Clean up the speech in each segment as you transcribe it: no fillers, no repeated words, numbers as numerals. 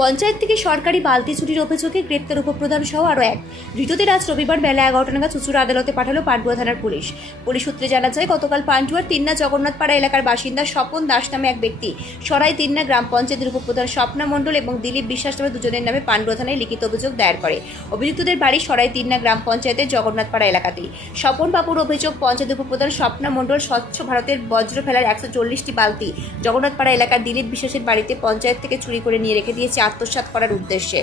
পঞ্চায়েত থেকে সরকারি বালতি চুরির অভিযোগে গ্রেপ্তার উপপ্রধান সহ আরও এক। ধৃতদের আজ রবিবার বেলা 11টা নাগাদ চুঁচুড়া আদালতে পাঠালো পান্ডুয়া থানার পুলিশ। পুলিশ সূত্রে জানা যায়, গতকাল পান্ডুয়ার তিন্না জগন্নাথপাড়া এলাকার বাসিন্দা স্বপন দাস নামে এক ব্যক্তি সরাই তিন্না গ্রাম পঞ্চায়েতের উপপ্রধান স্বপ্না মণ্ডল এবং দিলীপ বিশ্বাস নামে দুজনের নামে পান্ডুয়া থানায় লিখিত অভিযোগ দায়ের করে। অভিযুক্তদের বাড়ি সরাই তিন্না গ্রাম পঞ্চায়েতের জগন্নাথপাড়া এলাকাতেই। স্বপন বাবুর অভিযোগ, পঞ্চায়েত উপপ্রধান স্বপ্না মণ্ডল স্বচ্ছ ভারতের বজ্র ফেলার 140টি বালতি জগন্নাথপাড়া এলাকার দিলীপ বিশ্বাসের বাড়িতে পঞ্চায়েত থেকে চুরি করে নিয়ে রেখে দিয়েছে আত্মসাৎ করার উদ্দেশ্যে।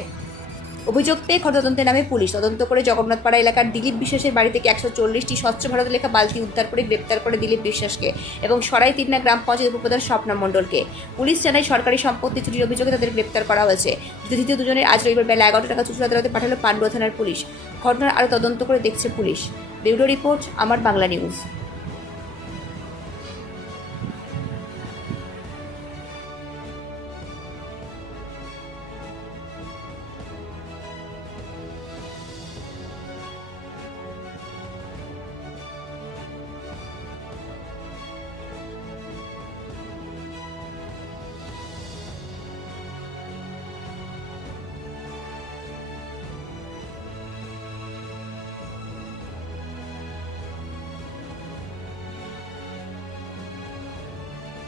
অভিযোগ পেয়ে তদন্তের নামে পুলিশ তদন্ত করে জগন্নাথপাড়া এলাকার দিলীপ বিশ্বাসের বাড়ি থেকে 140টি স্বচ্ছ ভারত লেখা বালতি উদ্ধার করে গ্রেপ্তার করে দিলীপ বিশ্বাসকে এবং সরাই তিন্না গ্রাম পঞ্চায়েত উপপ্রধান স্বপ্না মণ্ডলকে। পুলিশ জানায়, সরকারি সম্পত্তি চুরির অভিযোগে তাদের গ্রেপ্তার করা হয়েছে। দ্বিতীয় দুজনের আজ রবিবার বেলা 11টা নাগাদ চুঁচুড়া আদালতে পাঠালো পান্ডুয়া থানার পুলিশ। ঘটনার আরও তদন্ত করে দেখছে পুলিশ। ব্যুরো রিপোর্ট, আমার বাংলা নিউজ।